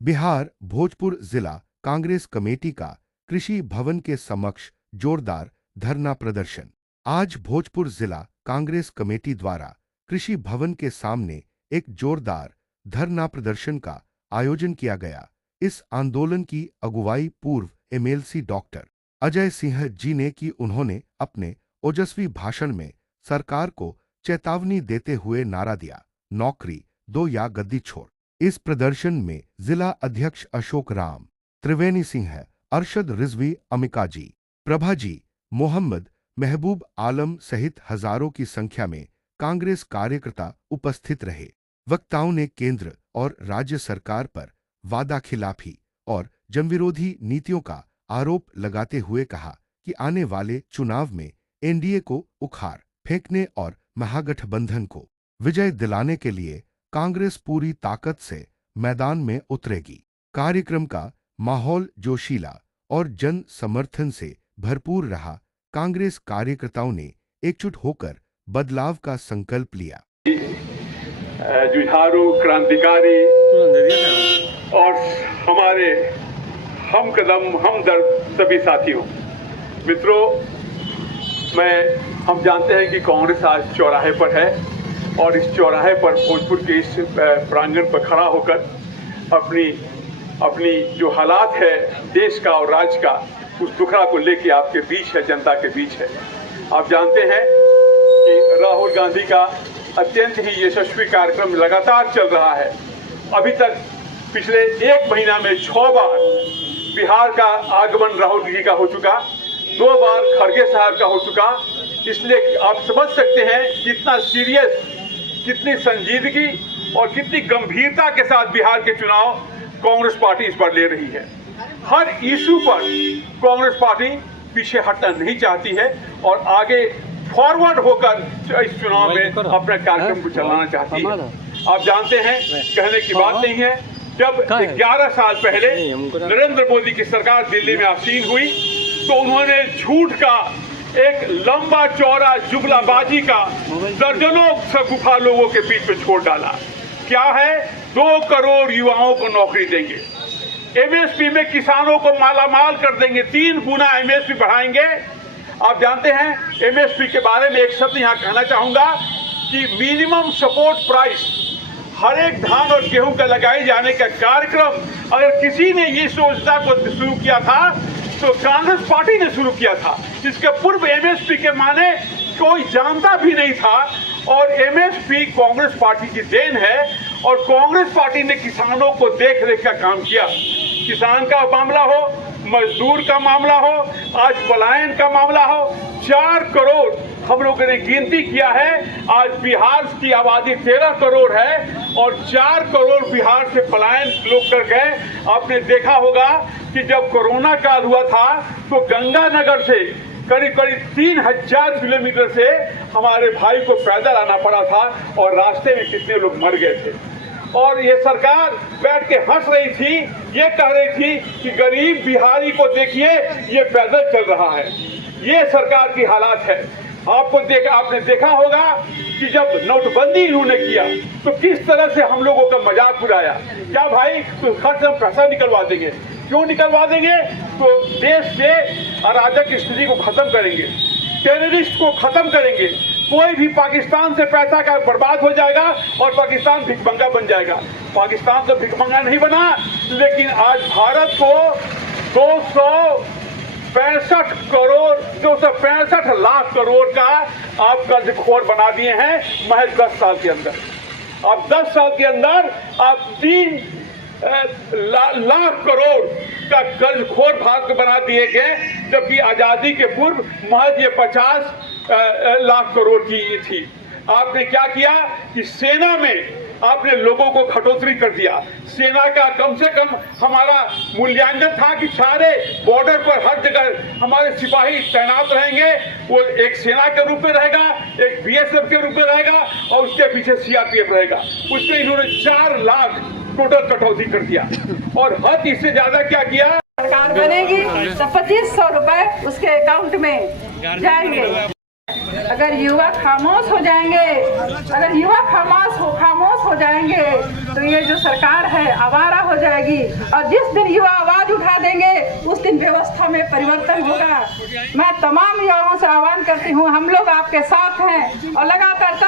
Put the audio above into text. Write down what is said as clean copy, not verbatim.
बिहार भोजपुर जिला कांग्रेस कमेटी का कृषि भवन के समक्ष जोरदार धरना प्रदर्शन। आज भोजपुर जिला कांग्रेस कमेटी द्वारा कृषि भवन के सामने एक जोरदार धरना प्रदर्शन का आयोजन किया गया। इस आंदोलन की अगुवाई पूर्व एमएलसी डॉक्टर अजय सिंह जी ने की। उन्होंने अपने ओजस्वी भाषण में सरकार को चेतावनी देते हुए नारा दिया, नौकरी दो या गद्दी छोड़। इस प्रदर्शन में जिला अध्यक्ष अशोक राम, त्रिवेणी सिंह, अरशद रिजवी, अमिका जी, प्रभा जी, मोहम्मद महबूब आलम सहित हजारों की संख्या में कांग्रेस कार्यकर्ता उपस्थित रहे। वक्ताओं ने केंद्र और राज्य सरकार पर वादाखिलाफी और जनविरोधी नीतियों का आरोप लगाते हुए कहा कि आने वाले चुनाव में एनडीए को उखाड़ फेंकने और महागठबंधन को विजय दिलाने के लिए कांग्रेस पूरी ताकत से मैदान में उतरेगी। कार्यक्रम का माहौल जोशीला और जन समर्थन से भरपूर रहा। कांग्रेस कार्यकर्ताओं ने एकजुट होकर बदलाव का संकल्प लिया। जुझारू क्रांतिकारी और हमारे हमकदम हमदर्द सभी साथियों, मित्रों, हम जानते हैं कि कांग्रेस आज चौराहे पर है और इस चौराहे पर भोजपुर के इस प्रांगण पर खड़ा होकर अपनी जो हालात है देश का और राज्य का, उस दुखड़ा को लेके आपके बीच है, जनता के बीच है। आप जानते हैं कि राहुल गांधी का अत्यंत ही यशस्वी कार्यक्रम लगातार चल रहा है। अभी तक पिछले एक महीना में 6 बार बिहार का आगमन राहुल जी का हो चुका, 2 बार खड़गे साहब का हो चुका। इसलिए आप समझ सकते हैं कितना सीरियस, कितनी संजीदगी और कितनी गंभीरता के साथ बिहार के चुनाव कांग्रेस पार्टी इस बार ले रही है। हर इशू पर कांग्रेस पार्टी पीछे हटना नहीं चाहती है और आगे फॉरवर्ड होकर इस चुनाव में अपने कार्यक्रम को चलाना चाहती है। आप जानते हैं, कहने की बात नहीं है, जब 11 साल पहले नरेंद्र मोदी की सरकार दिल्ली में आसीन हुई तो उन्होंने झूठ का एक लंबा चौड़ा जुगलाबाजी का दर्जनों शगुफा लोगों के बीच में छोड़ डाला। क्या है? 2 करोड़ युवाओं को नौकरी देंगे, एमएसपी में किसानों को मालामाल कर देंगे, 3 गुना एमएसपी बढ़ाएंगे। आप जानते हैं एमएसपी के बारे में एक शब्द यहाँ कहना चाहूंगा कि मिनिमम सपोर्ट प्राइस, हर एक धान और गेहूं का लगाए जाने का कार्यक्रम अगर किसी ने ये योजना को शुरू किया था तो कांग्रेस पार्टी ने शुरू किया था। इसके पूर्व एमएसपी के माने कोई जानता भी नहीं था और एमएसपी कांग्रेस पार्टी की देन है और कांग्रेस पार्टी ने किसानों को देख रेख का काम किया। किसान का मामला हो, मजदूर का मामला हो, आज पलायन का मामला हो, 4 करोड़ हम लोगों ने गिनती किया है। आज बिहार की आबादी 13 करोड़ है और 4 करोड़ बिहार से पलायन लोग कर गए। आपने देखा होगा कि जब कोरोना काल हुआ था तो गंगानगर से करीब 3000 किलोमीटर से हमारे भाई को पैदल आना पड़ा था और रास्ते में कितने लोग मर गए थे। और ये सरकार बैठ के हंस रही थी, ये कह रही थी कि गरीब बिहारी को देखिए ये पैदल चल रहा है। ये सरकार की हालात है। आपने देखा होगा कि जब नोटबंदी इन्होंने किया तो किस तरह से हम लोगों का मजाक उड़ाया। क्या भाई तो खर्च हम पैसा निकलवा देंगे? क्यों निकलवा देंगे? तो देश से अराजक स्थिति को खत्म करेंगे, टेररिस्ट को खत्म करेंगे, कोई भी पाकिस्तान से पैसा का बर्बाद हो जाएगा और पाकिस्तान भिखमंगा बन जाएगा। पाकिस्तान तो भिखमंगा नहीं बना, लेकिन आज भारत को 265 लाख करोड़ का आप कर्जखोर बना दिए हैं महज 10 साल के अंदर। अब 10 साल के अंदर आप 3 लाख करोड़ का कर्जखोर भारत को बना दिए गए, जबकि आजादी के पूर्व महज ये 50 लाख करोड़ की थी। आपने क्या किया कि सेना में आपने लोगों को घटोतरी कर दिया। सेना का कम से कम हमारा मूल्यांकन था कि सारे बॉर्डर पर हर जगह हमारे सिपाही तैनात रहेंगे। वो एक सेना के रूप में रहेगा, एक बीएसएफ के रूप में रहेगा और उसके पीछे सीआरपीएफ रहेगा। उसमें इन्होंने 4 लाख टोटल कटौती कर दिया और हद इससे ज्यादा क्या किया। सरकार बनेगी तो 2500 रुपए उसके अकाउंट में जाएंगे। अगर युवा खामोश हो जाएंगे, अगर युवा खामोश हो जाएंगे तो ये जो सरकार है आवारा हो जाएगी। और जिस दिन युवा आवाज उठा देंगे उस दिन व्यवस्था में परिवर्तन होगा। मैं तमाम युवाओं से आह्वान करती हूँ, हम लोग आपके साथ हैं और लगातार